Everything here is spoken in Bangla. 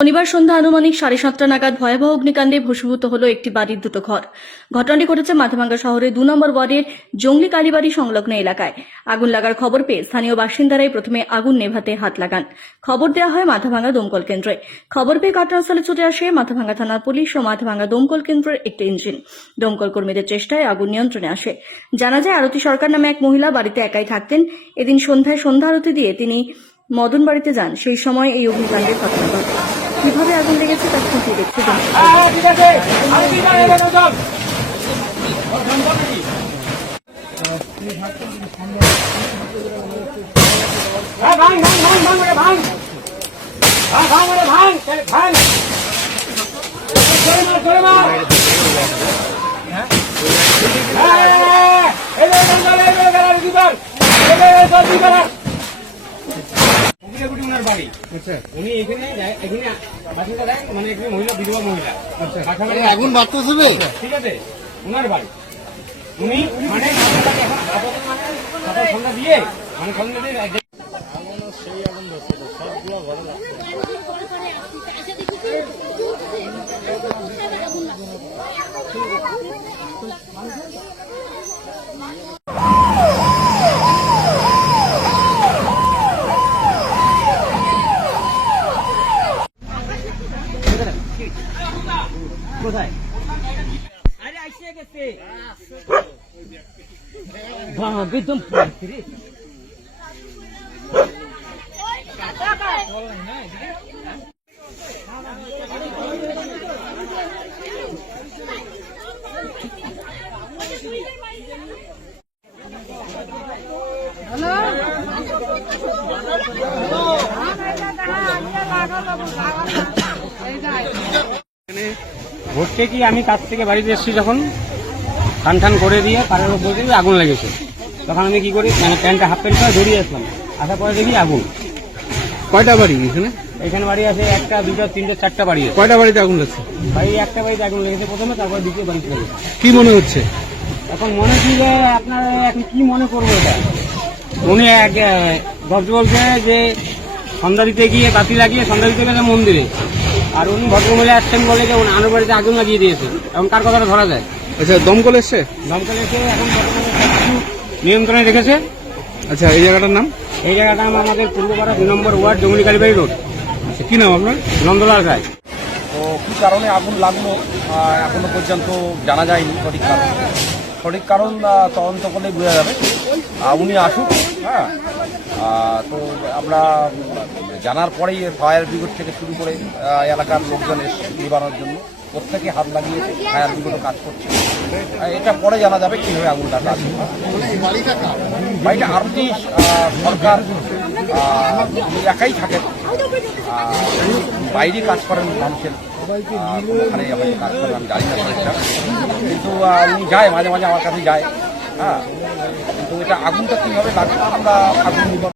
শনিবার সন্ধ্যা আনুমানিক সাড়ে সাতটা নাগাদ ভয়াবহ অগ্নিকাণ্ডে ভস্মীভূত হলো একটি বাড়ির দুটো ঘর। ঘটনাটি ঘটেছে মাথাভাঙ্গা শহরের দু নম্বর ওয়ার্ডের জঙ্গলি কালীবাড়ি সংলগ্ন এলাকায়। আগুন লাগার খবর পেয়ে স্থানীয় বাসিন্দারাই প্রথমে আগুন নেভাতে হাত লাগান। খবর দেওয়া হয় মাথাভাঙ্গা দমকল কেন্দ্রে। খবর পেয়ে ঘটনাস্থলে ছুটে আসে মাথাভাঙ্গা থানার পুলিশ ও মাথাভাঙ্গা দমকল কেন্দ্রের একটি ইঞ্জিন। দমকল কর্মীদের চেষ্টায় আগুন নিয়ন্ত্রণে আসে। জানা যায়, আরতি সরকার নামে এক মহিলা বাড়িতে একাই থাকতেন। এদিন সন্ধ্যায় সন্ধ্যা আরতি দিয়ে তিনি মদন বাড়িতে যান। সেই সময় এই অগ্নিকাণ্ডের ঘটনা ঘটে। কীভাবে আগুন লেগেছে তা খুঁটিয়ে দমকল। ভাঙ ভাঙ ভাঙ ভাঙ ভাঙ। ভাঙ ভাঙ ভাঙ ভাঙ। মহিলা বিধবা মহিলা। আচ্ছা। মানে আগুন বাড়তে ঠিক সবগুলো ঘরে লাগতো কোথায়? আরে আইসে গেছে। বাবা ঘুরতে কি আমি কাছ থেকে বাড়িতে এসেছি যখন টান টান করে দিয়ে পাড়ার উপর দিয়ে আগুন লেগেছে। তখন আমি কি করি মানে প্যান্টটা হাফ প্যান্টটা জড়িয়ে আসলাম। আসার পরে দেখি আগুন। কয়টা বাড়ি এখানে? এখানে বাড়ি আছে একটা দুটো তিনটে চারটা বাড়ি আছে। কয়টা বাড়িতে আগুন লাগছে? বাড়ি একটা বাড়িতে আগুন লেগেছে প্রথমে তারপর দ্বিতীয় বাড়িতে লেগেছে। কি মনে হচ্ছে? এখন মনে হচ্ছে যে আপনার এখন কি মনে করব এটা? উনি এক গল্প বলছে যে সন্ধ্যা দিতে গিয়ে বাতি লাগিয়ে সন্ধ্যা দিতে গেছে মন্দিরে। আর উনি ভদ্রমহিলা আসছেন বলে যে উনি আনুর বাড়িতে আগুন লাগিয়ে দিয়েছে। এখন কার কথাটা ধরা যায়? আচ্ছা দমকল এসছে? দমকল এসে এখন নিয়ন্ত্রণে রেখেছে। আচ্ছা এই জায়গাটার নাম? এই জায়গাটা নাম আমাদের পূর্বপাড়া দুই নম্বর ওয়ার্ড জঙ্গলি কালীবাড়ি রোড। আচ্ছা কি নাম আপনার? নন্দলাল রায়। তো কী কারণে আগুন লাগল? এখনও পর্যন্ত জানা যায়নি সঠিক কারণ। সঠিক কারণ তদন্ত করলে বোঝা যাবে। উনি আসুক হ্যাঁ। তো আমরা জানার পরেই ফায়ার ব্রিগেড থেকে শুরু করে এলাকার লোকজন নিবানোর জন্য। প্রত্যেকে হাত লাগিয়ে ফায়ার ব্রিগেডও কাজ করছে। এটা পরে জানা যাবে কীভাবে আগুনটা লাগবে বাড়িটা আরতি সরকার একাই থাকে বাইরে কাজ করেন মানুষের। ওখানে কাজ করেন, আমি জানি না কিন্তু উনি যায়, মাঝে মাঝে আমার কাছে যায়। হ্যাঁ কিন্তু এটা আগুনটা কীভাবে লাগবে, আমরা আগুন